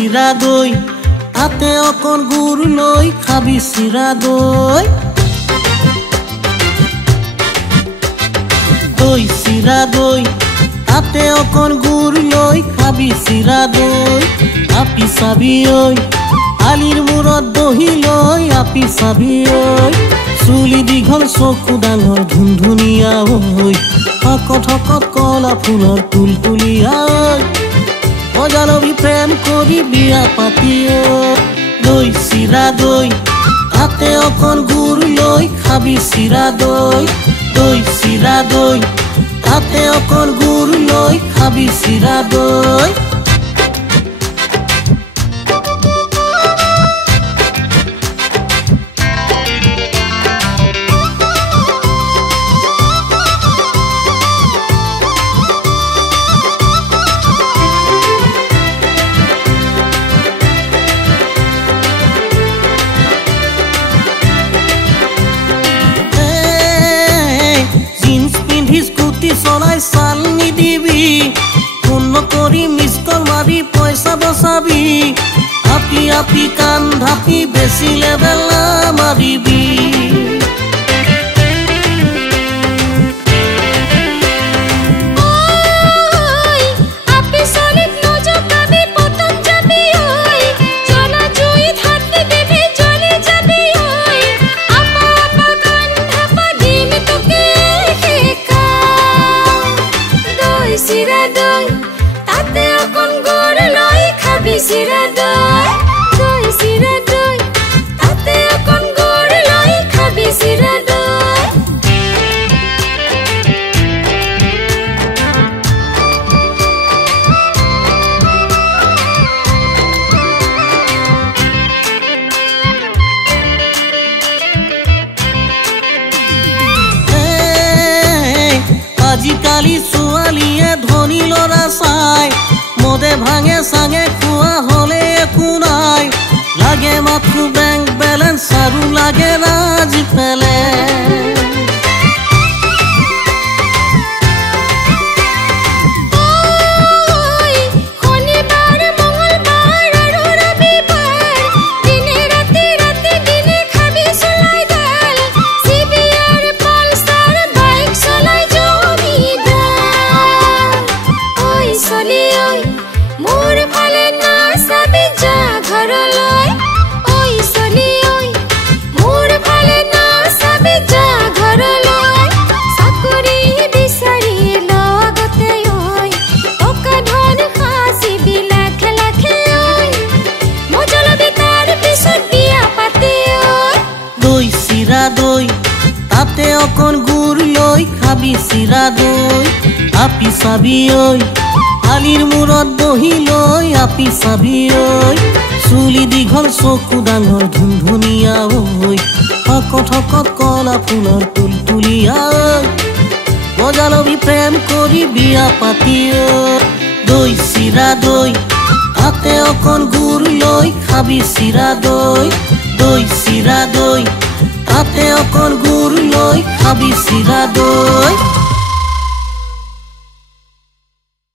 চিৰা দৈ তাতে অকণ গুড় লৈ খাবি চিৰা দৈ দৈ চিৰা দৈ তাতে অকণ গুড় লৈ খাবি চিৰা দৈ আপি চাবি ঐ আলিৰ মূৰত বহি লৈ আপি চাবি ঐ চুলি দীঘল চকু ডাঙৰ ধুনধুনীয়া ঐ হকত হকত কলা ফুলৰ তুলতুলীয়া মজা লবি প্ৰেম কৰি বিয়া পাতি দৈ চিৰা দৈ তাতে অকণ গুড় লৈ খাবি চিৰা দৈ দৈ চিৰা দৈ তাতে অকণ গুড় লৈ খাবি চিৰা দৈ চলাই চাল নিদিবি ফোন নকৰি মিছ কল মাৰি পইচা বচাবি আপি আপি কান ঢাপি বেছি লেবেলা মাৰিবি চিৰা দৈ তাতে অকণ গুড় লৈ খাবি চিৰা দৈ দৈ চিৰা দৈ তাতে অকণ গুড় লৈ খাবি চিৰা দৈ আজিকালি ছোৱালীয়ে ধনী ল'ৰা চাই মদে ভাঙে চাঙে খোৱা হলে একো নাই লাগে মাথো বেংক বেলেঞ্চ আৰু লাগে ৰাজি পেলে দৈ তাতে অকণ গুড় লৈ খাবি চিৰা দৈ আপি চাবি ঐ আলিৰ মূৰত বহি লৈ আপি চাবি ঐ চুলি দীঘল চকু ডাঙৰ ধুনধুনীয়া ঐ হকত হকত কলা ফুলৰ তুলতুলীয়া মজা লবি প্ৰেম কৰি বিয়া পাতি দৈ চিৰা দৈ তাতে অকণ গুড় লৈ খাবি চিৰা দৈ দৈ চিৰা দৈ তাতে অকণ গুড় লৈ খাবি চিৰা দৈ